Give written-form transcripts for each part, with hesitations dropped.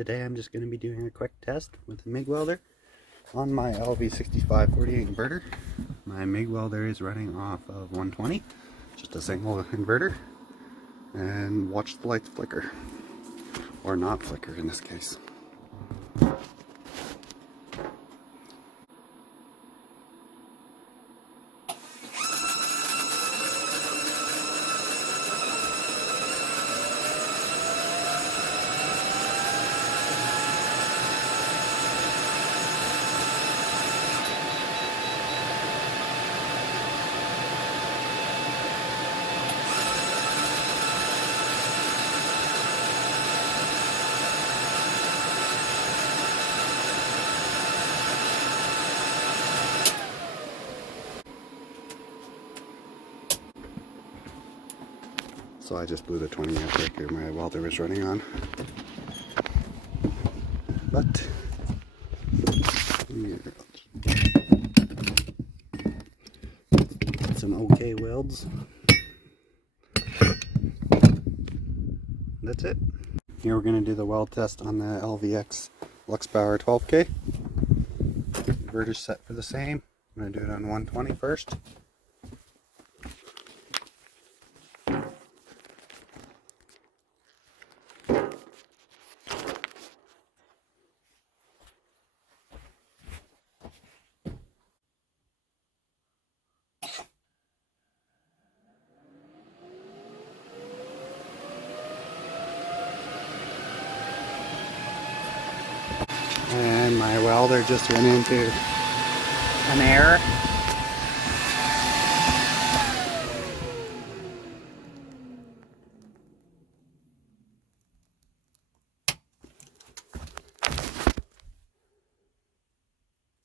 Today I'm just going to be doing a quick test with a MIG welder on my LV6548 inverter. My MIG welder is running off of 120, just a single inverter, and watch the lights flicker, or not flicker in this case. So I just blew the 20 amp breaker my welder was running on. But some okay welds. That's it. Here we're going to do the weld test on the LVX Lux Power 12K. Inverter's set for the same. I'm going to do it on 120 first. And my welder just went into an error.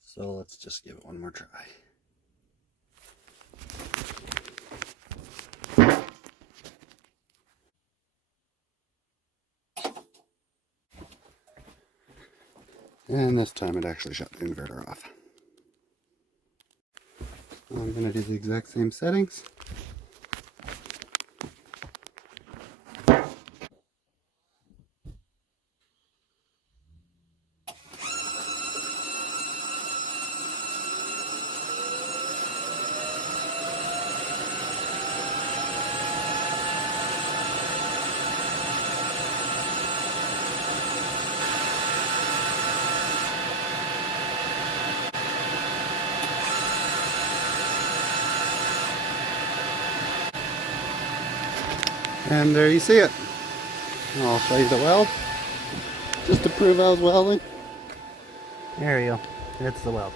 So let's just give it one more try. And this time it actually shut the inverter off. I'm going to do the exact same settings. And there you see it. I'll show you the weld, just to prove I was welding. There you go. It's the weld.